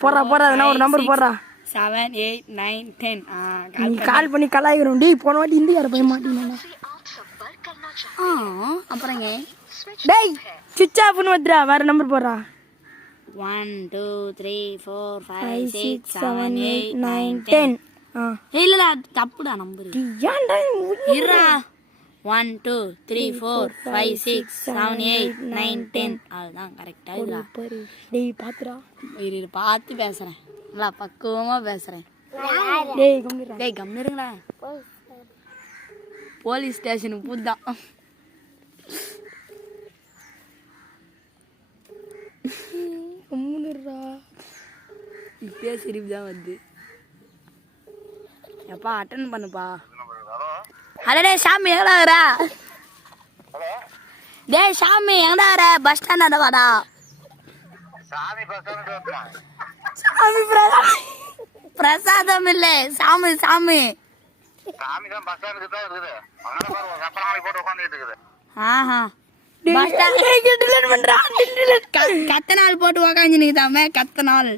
போறா போறா அதனா ஒரு நம்பர் போறா 7 8 9 10 நீ கால் பண்ணி கலாய்க்கிறோம் டேய் போன வாட்டி இந்தியார போய் மாட்டீங்கடா அப்புறம் டேய் சுவிட்ச் ஆஃப்னு வந்துடா வேற நம்பர் போறா 1 2 3 4 5 6 7 8 9 10 இல்லடா தப்புடா நம்பர் ஏன்டா இருடா 1 2 3 4 5 6 7 8 9 10 அதுதான் கரெக்டா இதுடா டேய் பாத்துடா இரு பார்த்து பேசுறேன் நல்லா பக்குவமா பேசுறேன் டேய் கம்மிரா டேய் கம்மிருங்கடா போலீஸ் ஸ்டேஷனுக்கு புதுதான் கம்முனுடா இப்பயே சிரிப்பு தான் வருது எப்பா அட்டன் பண்ணுப்பா ஹலோ டே சாமி எங்கடா வர டே சாமி எங்கடா வர பஸ் ஸ்டாண்ட் வாடா சாமி பிரசாதம் இல்ல சாமி சாமி ஆஹா கத்தனால் போட்டு உக்காந்துதாமே கத்தனால்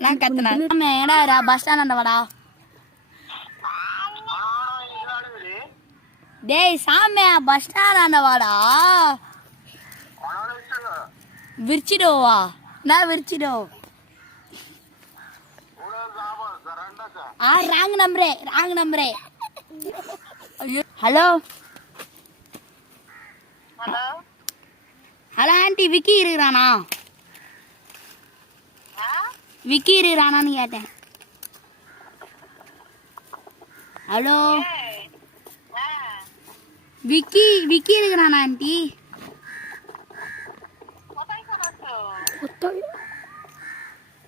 நான் கத்தனால் எங்கடா பஸ் ஸ்டாண்ட் வாடா டேய் சாமி பஸ் ஸ்டாண்ட் வாடா விரிச்சிடுவா நான் விரிச்சிடு ராங் நம்பரே ஹலோ ஹலோ ஆண்டி விக்கி இருக்கிறானான்னு கேட்டேன் ஹலோ விக்கி இருக்கிறானா ஆண்டி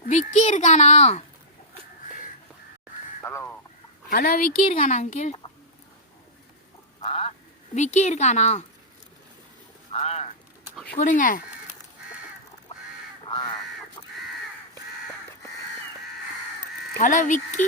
விக்கி இருக்கானா ஹலோ விக்கி இருக்கானா அங்கிள் விக்கி இருக்கானா கொடுங்க ஹலோ விக்கி